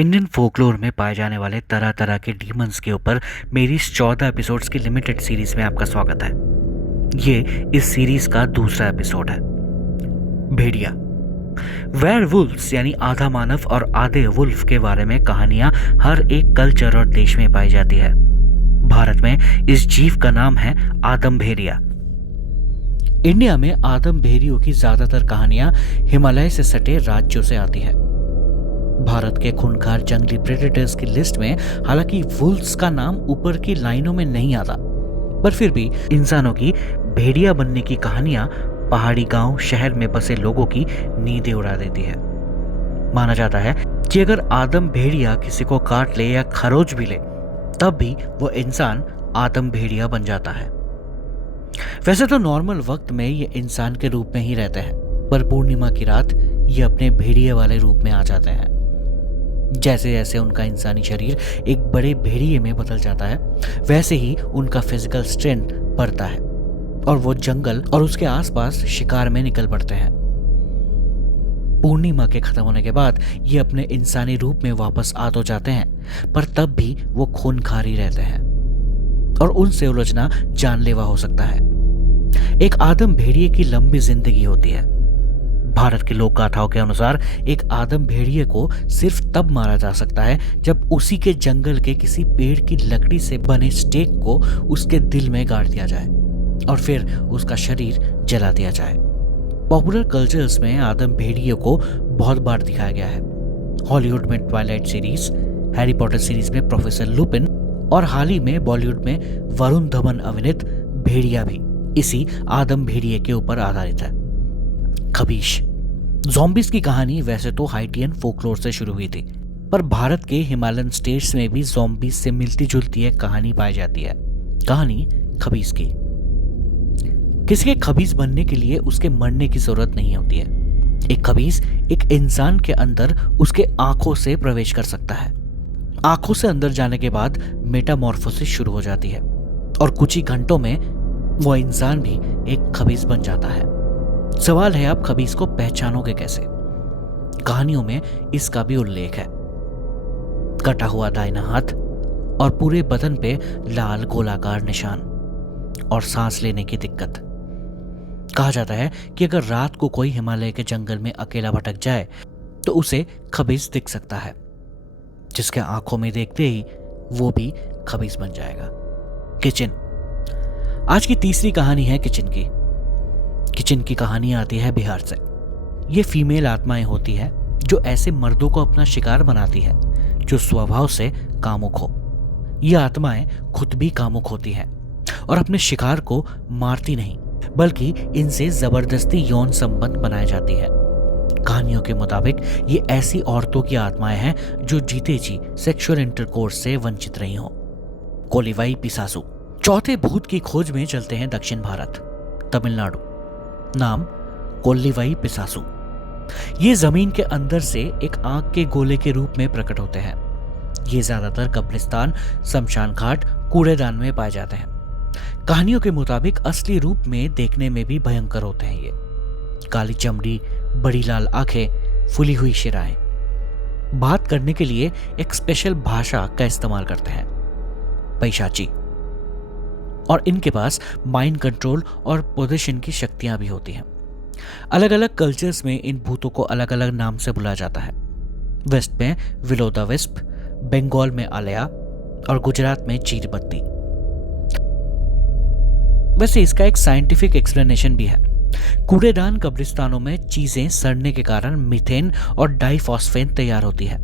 Indian folklore में पाए जाने वाले तरह तरह के डीमंस के ऊपर मेरी इस 14 एपिसोड्स की लिमिटेड सीरीज में आपका स्वागत है। ये इस सीरीज का दूसरा एपिसोड है। भेड़िया। वेयरवुल्व्स यानी आधा मानव और आधे वुल्फ के बारे में कहानियां हर एक कल्चर और देश में पाई जाती है। भारत में इस जीव का नाम है आदम भेड़िया। इंडिया में आदम भेड़ियों की ज्यादातर कहानियां हिमालय से सटे राज्यों से आती है। भारत के खूंखार जंगली प्रेडेटर्स की लिस्ट में हालांकि वुल्व्स का नाम ऊपर की लाइनों में नहीं आता, पर फिर भी इंसानों की भेड़िया बनने की कहानियां पहाड़ी गांव शहर में बसे लोगों की नींदें उड़ा देती है। माना जाता है कि अगर आदम भेड़िया किसी को काट ले या खरोच भी ले तब भी वो इंसान आदम भेड़िया बन जाता है। वैसे तो नॉर्मल वक्त में ये इंसान के रूप में ही रहते हैं, पर पूर्णिमा की रात ये अपने भेड़िए वाले रूप में आ जाते हैं। जैसे जैसे उनका इंसानी शरीर एक बड़े भेड़िए में बदल जाता है, वैसे ही उनका फिजिकल स्ट्रेंथ बढ़ता है और वो जंगल और उसके आसपास शिकार में निकल पड़ते हैं। पूर्णिमा के खत्म होने के बाद ये अपने इंसानी रूप में वापस आ तो जाते हैं, पर तब भी वो खूंखार ही रहते हैं और उनसे उलझना जानलेवा हो सकता है। एक आदम भेड़िए की लंबी जिंदगी होती है। भारत की लोक गाथाओं के अनुसार एक आदम भेड़िए को सिर्फ तब मारा जा सकता है जब उसी के जंगल के किसी पेड़ की लकड़ी से बने स्टेक को उसके दिल में गाड़ दिया जाए और फिर उसका शरीर जला दिया जाए। पॉपुलर कल्चर्स में आदम भेड़िए को बहुत बार दिखाया गया है। हॉलीवुड में Twilight series, Harry Potter series में प्रोफेसर लुपिन और हाल ही में बॉलीवुड में वरुण धवन अभिनीत भेड़िया भी इसी आदम भेड़िए के ऊपर आधारित है। खबीश। ज़ॉम्बीज की कहानी वैसे तो हाइटियन फोकलोर से शुरू हुई थी, पर भारत के हिमालयन स्टेट्स में भी ज़ॉम्बीज से मिलती जुलती एक कहानी पाई जाती है। कहानी खबीज की। किसी के खबीज बनने के लिए उसके मरने की जरूरत नहीं होती है। एक खबीज एक इंसान के अंदर उसके आंखों से प्रवेश कर सकता है। आंखों से अंदर जाने के बाद मेटामॉर्फोसिस शुरू हो जाती है और कुछ ही घंटों में वो इंसान भी एक खबीज बन जाता है। सवाल है, आप खबीज को पहचानोगे कैसे? कहानियों में इसका भी उल्लेख है। कटा हुआ दाहिना हाथ और पूरे बदन पे लाल गोलाकार निशान और सांस लेने की दिक्कत। कहा जाता है कि अगर रात को कोई हिमालय के जंगल में अकेला भटक जाए तो उसे खबीज दिख सकता है, जिसके आंखों में देखते ही वो भी खबीज बन जाएगा। किचन। आज की तीसरी कहानी है किचन की। किचन की कहानी आती है बिहार से। ये फीमेल आत्माएं होती है जो ऐसे मर्दों को अपना शिकार बनाती है जो स्वभाव से कामुक हो। ये आत्माएं खुद भी कामुक होती हैं और अपने शिकार को मारती नहीं, बल्कि इनसे जबरदस्ती यौन संबंध बनाई जाती है। कहानियों के मुताबिक ये ऐसी औरतों की आत्माएं हैं जो जीते जी सेक्सुअल इंटरकोर्स से वंचित रही हों। कोलिवाई पिसासु। चौथे भूत की खोज में चलते हैं दक्षिण भारत, तमिलनाडु। नाम कोल्लिवाई पिसासु। ये जमीन के अंदर से एक आग के गोले के रूप में प्रकट होते हैं। ये ज्यादातर कब्रिस्तान, शमशान घाट, कूड़ेदान में पाए जाते हैं। कहानियों के मुताबिक असली रूप में देखने में भी भयंकर होते हैं। ये काली चमड़ी, बड़ी लाल आंखें, फुली हुई शिराएं। बात करने के लिए एक स्पेशल भाषा का इस्तेमाल करते हैं, पैशाची, और इनके पास माइंड कंट्रोल और पोजीशन की शक्तियां भी होती हैं। अलग अलग कल्चर्स में इन भूतों को अलग अलग नाम से बुलाया जाता है। वेस्ट में विलो द विस्प, बंगाल में आलया और गुजरात में चीरबत्ती। वैसे इसका एक साइंटिफिक एक्सप्लेनेशन भी है। कूड़ेदान कब्रिस्तानों में चीजें सड़ने के कारण मीथेन और डाइफॉस्फेन तैयार होती है।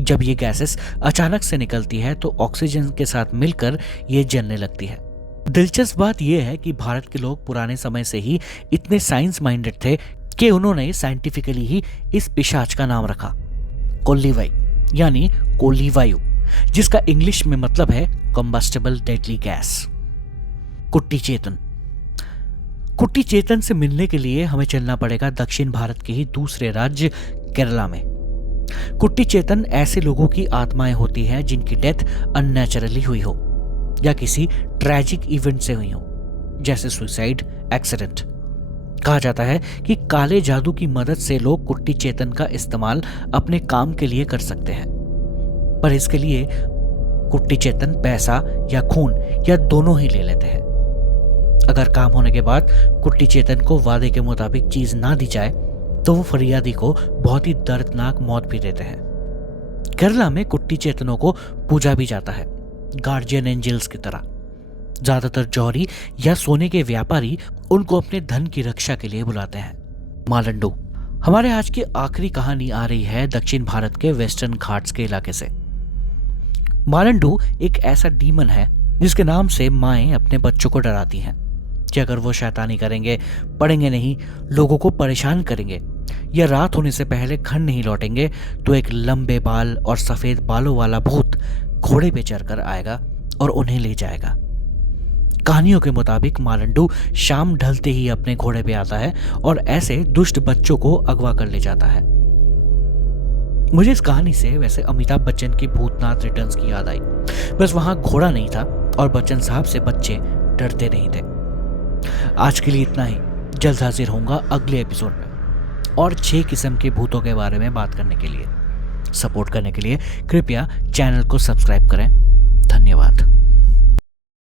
जब ये गैसेस अचानक से निकलती है तो ऑक्सीजन के साथ मिलकर ये जलने लगती है। दिलचस्प बात यह है कि भारत के लोग पुराने समय से ही इतने साइंस माइंडेड थे कि उन्होंने साइंटिफिकली ही इस पिशाच का नाम रखा, कोल्लिवाई यानी कोल्लिवायु, जिसका इंग्लिश में मतलब है कंबस्टेबल डेडली गैस। कुट्टी चेतन। कुट्टी चेतन से मिलने के लिए हमें चलना पड़ेगा दक्षिण भारत के ही दूसरे राज्य केरला में। कुट्टी चेतन ऐसे लोगों की आत्माएं होती हैं जिनकी डेथ अननेचुरली हुई हो या किसी ट्रेजिक इवेंट से हुई हो, जैसे सुसाइड, एक्सीडेंट। कहा जाता है कि काले जादू की मदद से लोग कुट्टी चेतन का इस्तेमाल अपने काम के लिए कर सकते हैं। पर इसके लिए कुट्टी चेतन पैसा या खून या दोनों ही ले लेते हैं। अगर काम होने के बाद कुट्टी चेतन को वादे के मुताबिक चीज ना दी जाए तो वो फरियादी को बहुत ही दर्दनाक मौत भी देते हैं। केरला में कुट्टी चेतनों को पूजा भी जाता है, गार्जियन एंजल्स की तरह। ज्यादातर जौहरी या सोने के व्यापारी उनको अपने धन की रक्षा के लिए बुलाते हैं। मालंडू। हमारे आज की आखिरी कहानी आ रही है दक्षिण भारत के वेस्टर्न घाट्स के इलाके से। मालंडू एक ऐसा डीमन है जिसके नाम से माएं अपने बच्चों को डराती हैं कि अगर वो शैतानी करेंगे, पढ़ेंगे नहीं, लोगों को परेशान करेंगे या रात होने से पहले घर नहीं लौटेंगे तो एक लंबे बाल और सफेद बालों वाला भूत घोड़े पे चढ़कर आएगा और उन्हें ले जाएगा। कहानियों के मुताबिक मालंडू शाम ढलते ही अपने घोड़े पे आता है और ऐसे दुष्ट बच्चों को अगवा कर ले जाता है। मुझे इस कहानी से वैसे अमिताभ बच्चन की भूतनाथ रिटर्न्स की याद आई, बस वहां घोड़ा नहीं था और बच्चन साहब से बच्चे डरते नहीं थे। आज के लिए इतना ही। जल्द हाजिर होऊंगा अगले एपिसोड में और 6 किस्म के भूतों के बारे में बात करने के लिए। सपोर्ट करने के लिए कृपया चैनल को सब्सक्राइब करें। धन्यवाद।